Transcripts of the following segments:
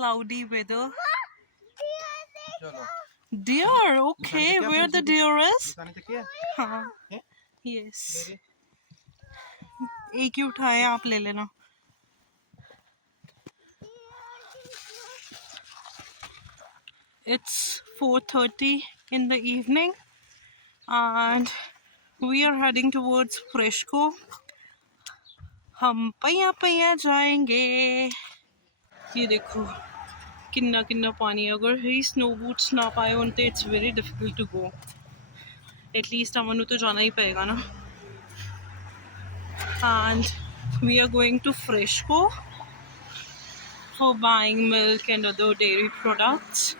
cloudy weather. चलो Deer, okay, where the deer is? निशानी तक किया हाँ, है yes. मेरे एक ही उठाए, आप ले लेना. It's 4:30 in the evening and we are heading towards Fresco. हम पैया पैया जाएंगे. ये देखो किन्ना किन्ना पानी है. अगर ही स्नो बूट्स ना पाए हों तो it's very difficult to go. At least हमनु तो जाना ही पड़ेगा ना. And we are going to Fresco for buying milk and other dairy products.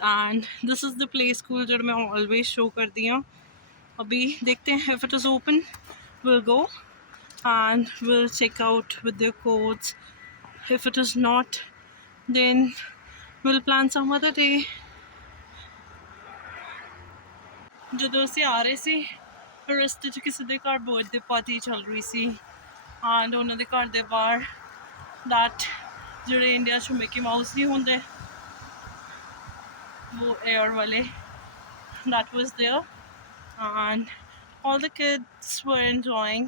And this is the play school जो मैं always show करती हूँ. अभी देखते हैं if it is open, we'll go and we'll check out with their codes. If it is not, then we'll plan some other day. ਜਦੋਂ ਅਸੀਂ ਆ ਰਹੇ ਸੀ ਰਸਤੇ 'ਚ ਕਿਸੇ ਦੇ ਘਰ ਬਰਥਡੇ ਪਾਰਟੀ ਚੱਲ ਰਹੀ ਸੀ ਐਂਡ ਉਹਨਾਂ ਦੇ ਘਰ ਦੇ ਬਾਹਰ that ਜਿਹੜੇ ਇੰਡੀਆ 'ਚ ਮਿਕੀ ਮਾਊਸ ਨਹੀਂ ਹੁੰਦੇ वो एयर वाले that was there and all the kids were enjoying.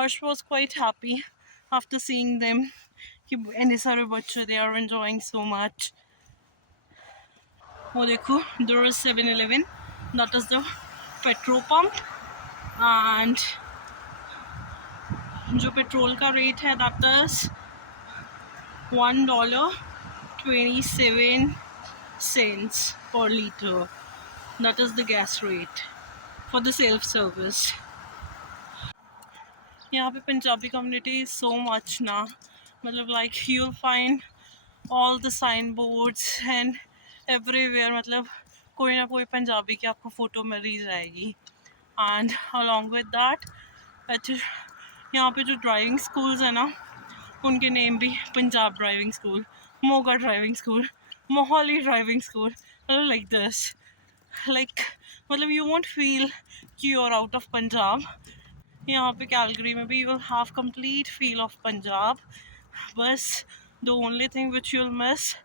Arsh was quite happy after seeing them कि इतने सारे बच्चे they are enjoying so much. वो देखो there is 7-Eleven, that is the petrol pump and जो petrol का rate है that is $1.27 per liter. That is the gas rate for the self-service. यहाँ पे Punjabi community is so much ना. मतलब like you'll find all the signboards and everywhere. मतलब कोई ना कोई पंजाबी की आपको फोटो मिल ही जाएगी. And along with that, यहाँ पे जो ड्राइविंग स्कूल्स है ना उनके नेम भी Punjab driving school, Moga driving school, Mohali driving school, like this. Like मतलब you won't feel कि you're out of पंजाब. यहाँ पे कैलगरी में भी you will have complete feel of Punjab. बस the only thing which you'll miss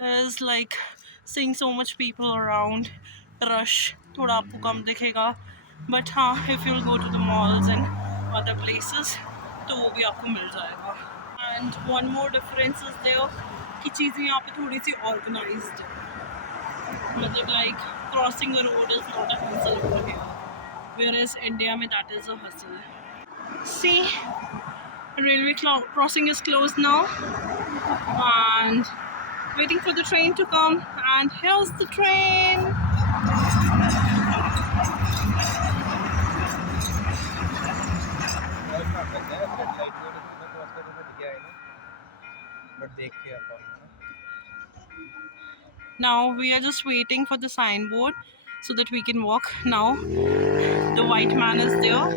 is like seeing so much people around. Rush थोड़ा आपको कम दिखेगा. But हाँ, if you'll go to the malls and other places तो वो भी आपको मिल जाएगा. And one more difference is there कि चीज़ें यहाँ पे थोड़ी सी organized है. मतलब like crossing a road is not a hassle over here, whereas India में that is a hustle. See, railway crossing is closed now and waiting for the train to come, and here's the train. Now we are just waiting for the signboard so that we can walk. Now the white man is there.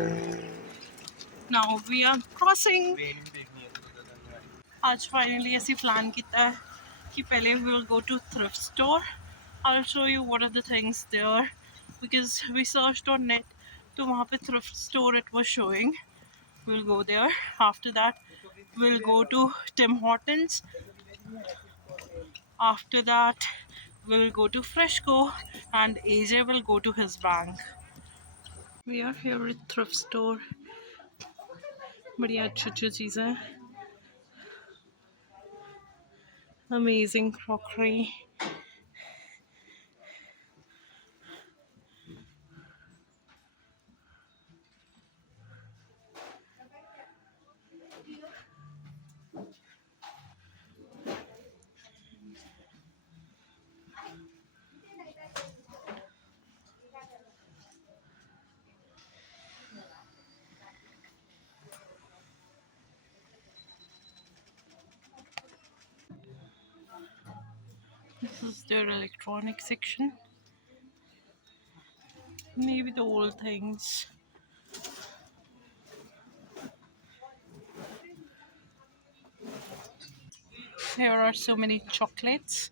Now we are crossing. आज finally ऐसी plan किया कि पहले we will go to thrift store. I'll show you what are the things there because we searched on net. तो वहाँ पे thrift store it was showing. We'll go there. After that we'll go to Tim Hortons. After that we'll go to Fresco and AJ will go to his bank. We are here at thrift store. बढ़िया अच्छी चीज़ें. Amazing crockery. This is their electronic section. Maybe the old things. There are so many chocolates.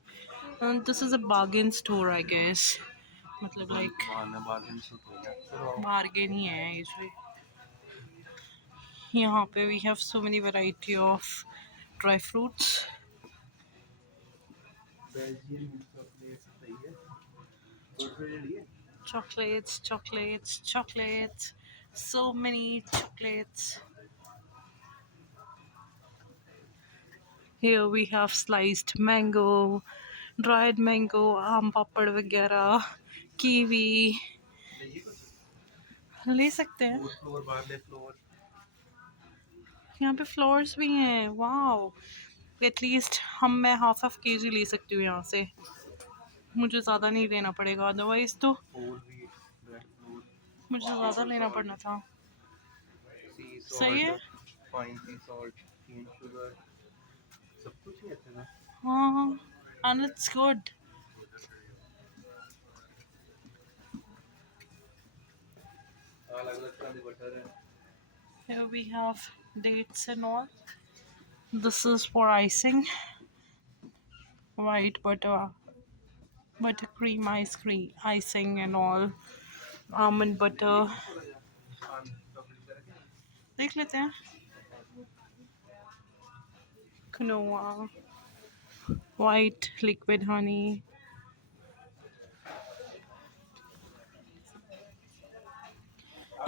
And this is a bargain store, I guess. मतलब like bargain ही है ये. यहाँ पे we have so many variety of dry fruits. Chocolates, chocolates, chocolates. So many chocolates. Here we have sliced mango, dried mango, आम पापड़ वगैरह, kiwi. ले सकते हैं. यहाँ पे फ्लोर्स भी हैं. वाओ. एटलीस्ट मैं हाफ केजी ले सकती हूँ यहाँ से. मुझे ज़्यादा नहीं लेना पड़ेगा, अदरवाइज तो मुझे ज़्यादा लेना पड़ना था. सही है. हाँ, and it's good. Here we have dates and all. This is for icing. White butter, buttercream ice cream, icing and all. Almond butter. देख लेते हैं. Quinoa. White liquid honey.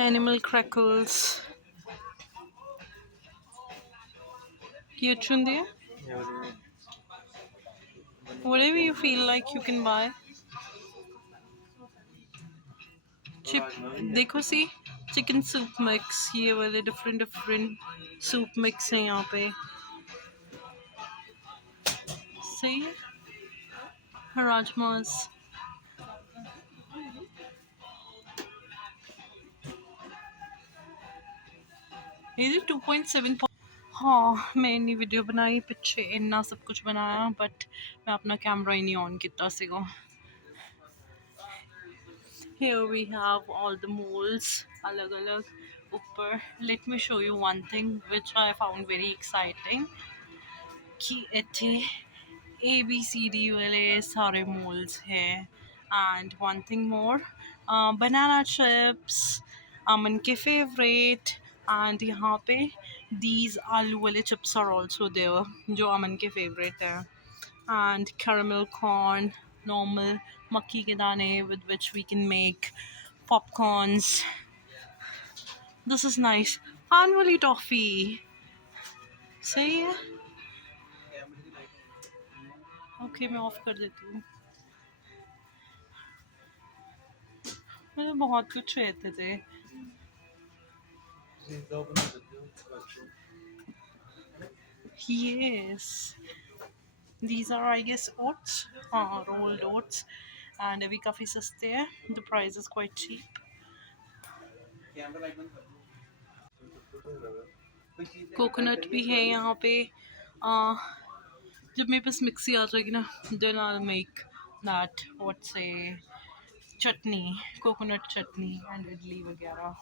Animal crackles. ये चुन दिए. Whatever you feel like you can buy. Chip, देखो सी chicken soup mix. ये वाले different soup mix हैं यहाँ पे. सही है. राजमास. ये 2.7. हाँ, मैं इन्नी वीडियो बनाई पिछे इन्ना सब कुछ बनाया, बट मैं अपना कैमरा ही नहीं ऑन किया सीगा. Here we have all the moles, अलग अलग ऊपर. Let me show you one thing which I found very exciting. कि इतने ABCD वाले सारे moles हैं. And one thing more, banana chips, अमन के favorite. And यहाँ पे these आलू वाले chips are also there, जो अमन के favorite है. And caramel corn, normal makki ke dane with which we can make popcorns. This is nice. Annually toffee. सही है. ओके, मैं ऑफ कर देती हूँ. मुझे बहुत कुछ रहते थे. Yes. These are, I guess, oats. Rolled oats. And अभी काफ़ी सस्ते हैं. The price is quite cheap. Coconut भी है यहाँ पे. जब मेरे पास मिक्सी आ जाएगी ना, then I'll make that, what say, chutney, coconut chutney and idli वगैरह.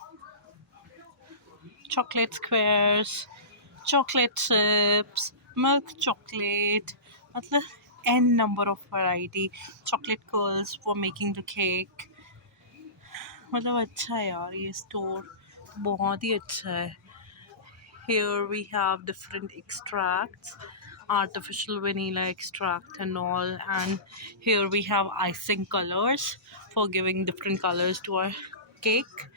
Chocolate squares, chocolate chips, milk chocolate, मतलब n number of variety. Chocolate curls for making the cake. मतलब अच्छा है यार ये स्टोर, बहुत ही अच्छा है. Here we have different extracts, artificial vanilla extract and all. And here we have icing colors for giving different colors to our cake.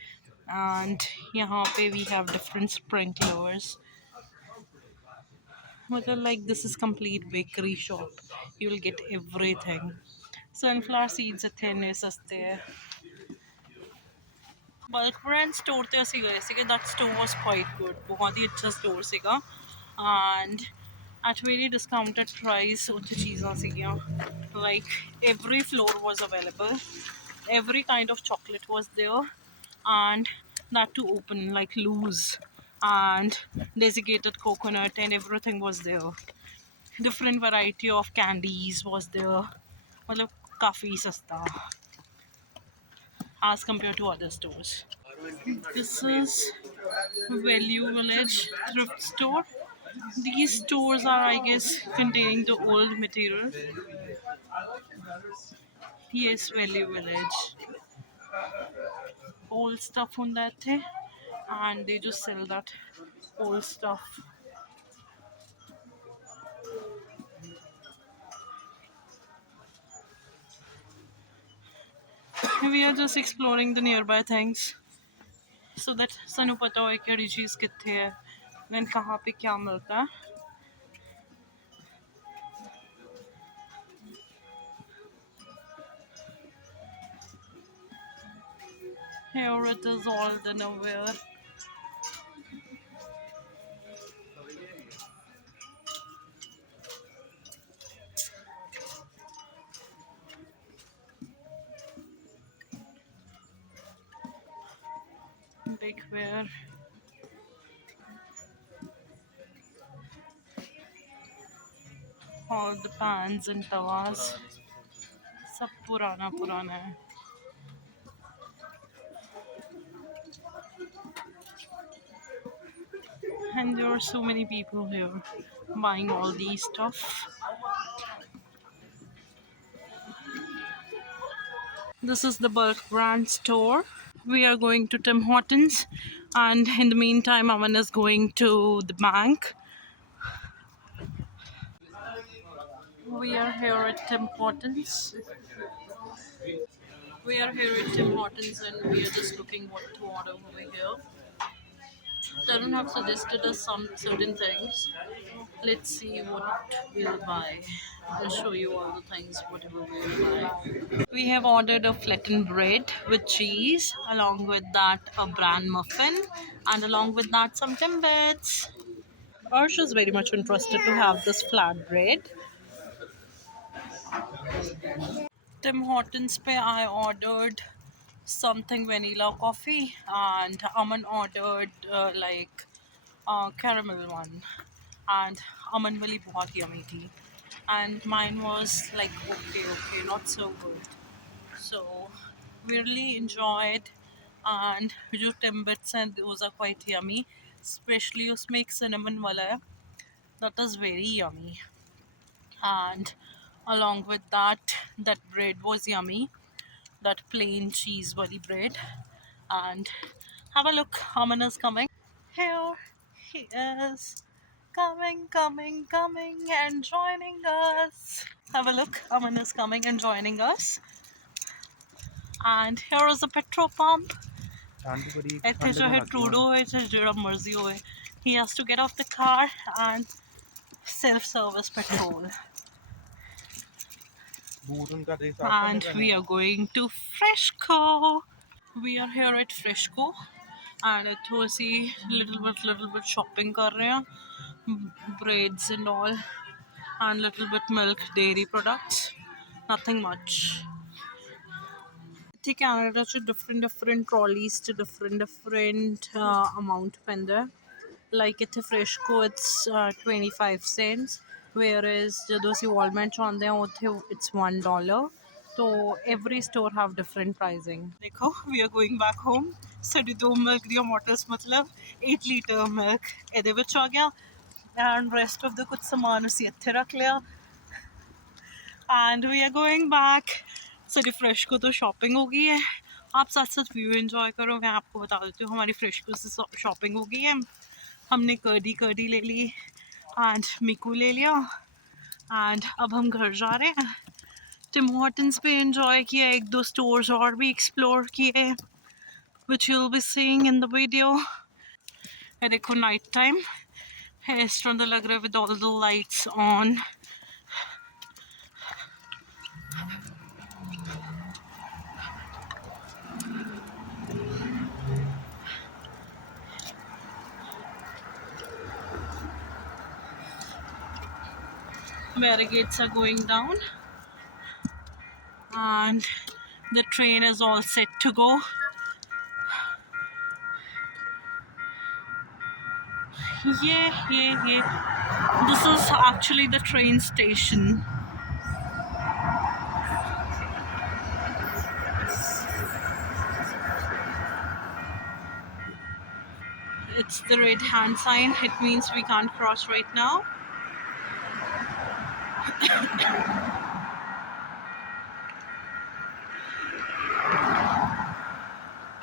And यहाँ पे we have different sprinklers. मतलब like this is complete bakery shop. You will get everything. Sunflower seeds इतने ने सस्ते हैं. Bulk brand store ਤੇ ਅਸੀਂ ਗਏ ਸੀਗੇ. that store was quite good. बहुत ही अच्छा स्टोर ਸੀਗਾ. And at very discounted price ਉੱਥੇ ਚੀਜ਼ਾਂ ਸੀਗੀਆਂ. Like every flour was available, every kind of chocolate was there, and that to open like loose, and desiccated coconut and everything was there. Different variety of candies was there. मतलब काफ़ी सस्ता as compared to other stores. This is Value Village thrift store. These stores are, I guess, containing the old material. Yes, Value Village. Old stuff on that thing, and they just sell that old stuff. we are just exploring the nearby things so that सानू पता होए केड़ी चीज़ कित्थे है then कहाँ पे क्या मिलता है. Here it is all dinnerware. Bakeware. All the pans and tawas. सब पुराना पुराना है. And there are so many people here buying all these stuff. This is the bulk brand store. We are going to Tim Hortons, and in the meantime, Aman is going to the bank. We are here at Tim Hortons. We are here at Tim Hortons, and we are just looking what to order over here. Tarun have suggested us some certain things. Let's see what we'll buy. I'll show you all the things whatever we'll buy. We have ordered a flattened bread with cheese, along with that a bran muffin, and along with that some timbits. Arsh is very much interested to have this flat bread. Tim Hortons pe I ordered something vanilla coffee, and Aman ordered caramel one, and Aman wali bahut yummy thi, and mine was like okay, not so good. So we really enjoyed, and जो timbits and those are quite yummy, especially उसमें एक cinnamon वाला है, that is very yummy. And along with that bread was yummy, that plain cheese wali bread. And have a look, Aman is coming. Here he is, coming and joining us. Have a look, Aman is coming and joining us. And here is a petrol pump. ਇੱਥੇ ਚਾਹੇ Trudeau ਹੋਏ ਚਾਹੇ ਜਿਹੜਾ ਮਰਜ਼ੀ ਹੋਏ, he has to get off the car and self-service petrol. And we are going to Fresco. We are here at Fresco, and ਇੱਥੋਂ ਅਸੀਂ little bit shopping ਕਰ ਰਹੇ ਹਾਂ, breads and all, and little bit milk, dairy products, nothing much. ਇੱਥੇ Canada 'ਚ different trolleys to different amount ਪੈਂਦਾ. Like ਇੱਥੇ Fresco it's 25 cents, whereas ਜਦੋਂ ਅਸੀਂ Walmart 'ਚ ਆਉਂਦੇ ਹਾਂ ਉੱਥੇ it's $1. So every store have different pricing. देखो, we are going back home. साਡੀ 2 milk ਦੀਆਂ bottles मतलब 8 ਲੀਟਰ milk ਇਹਦੇ ਵਿੱਚ ਆ ਗਿਆ, and rest of the ਕੁਝ ਸਮਾਨ ਅਸੀਂ ਇੱਥੇ ਰੱਖ ਲਿਆ. And we are going back. सारी फ्रेशको तो शॉपिंग हो गई है. आप साथ साथ व्यू एंजॉय करो. मैं आपको बता देती हूँ हमारी फ्रेशको से शॉपिंग हो गई है. हमने कर्डी ले ली एंड मिकू ले लिया, एंड अब हम घर जा रहे हैं. टिम हॉर्टन्स पे एंजॉय किया, 1-2 स्टोर्स और भी एक्सप्लोर किए, which you will be seeing in the video. ये देखो नाइट टाइम है, इस तरह लग रहा है with all the lights on. Barricades are going down, and the train is all set to go. Yeah. This is actually the train station. It's the red hand sign. It means we can't cross right now.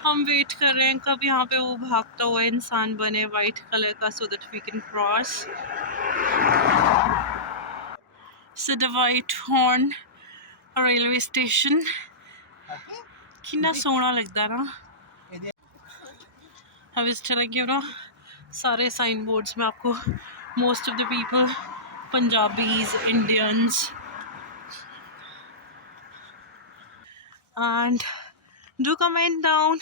हम wait कर रहे हैं कब यहाँ पे वो भागता हुआ इंसान बने वाइट कलर का, so that we can cross. So the White Horn railway station. कितना सोहना लगता ना. I was telling you, ना सारे साइन बोर्ड्स में आपको most of the people Punjabis, Indians, and do comment down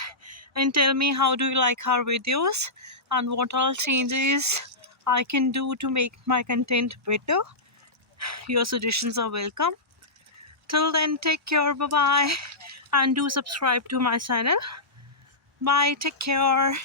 and tell me how do you like our videos and what all changes I can do to make my content better. Your suggestions are welcome. Till then, take care, bye bye, and do subscribe to my channel. Bye, take care.